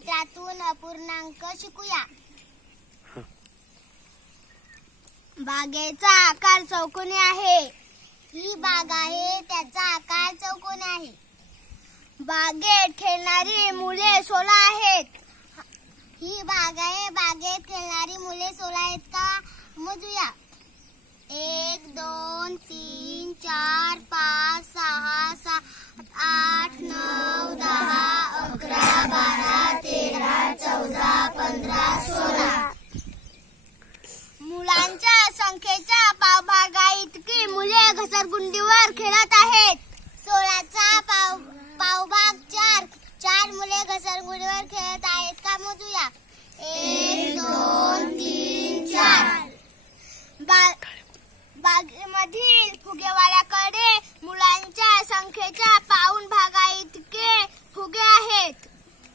चित्रातून अपूर्णांक शिकूया। बागेचा आकार चौकोनी आहे। ही बाग आहे, त्याचा आकार चौकोनी आहे। बागेत खेळणारी मुले 16 आहेत। ही बाग आहे, बागेत खेळणारी मुले 16 आहेत का मोजूया। 1 2 3 4 5 6 7 8 9 10 11 12 13 14 15 16 मुलांच्या संख्येच्या पावभागा इतकी मुले घसरगुंडीवर खेळत आहेत। 16चा पावभाग 4 मुले घसरगुंडीवर खेळत आहेत का मोजूया। 1 2 3 4 बागेमधील फुगेवाल्याकडे मुलांच्या संख्येच्या पाऊण भागा इतके फुगे आहेत।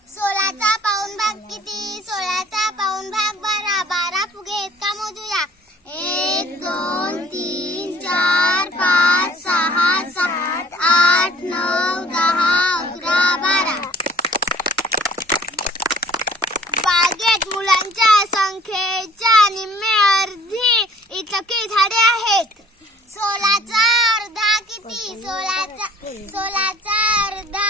16चा पाऊण भाग किती। 16चा पाऊण भाग 12 12 फुगे आहेत का मोजूया। 1 2 3 4 5 6 7 8 9 10 11 12 बागेत मुलांच्या संख्येच्या निम्मे अर्धी इतकी झाडे आहेत। 16चा अर्धा किती। 16चा अर्धा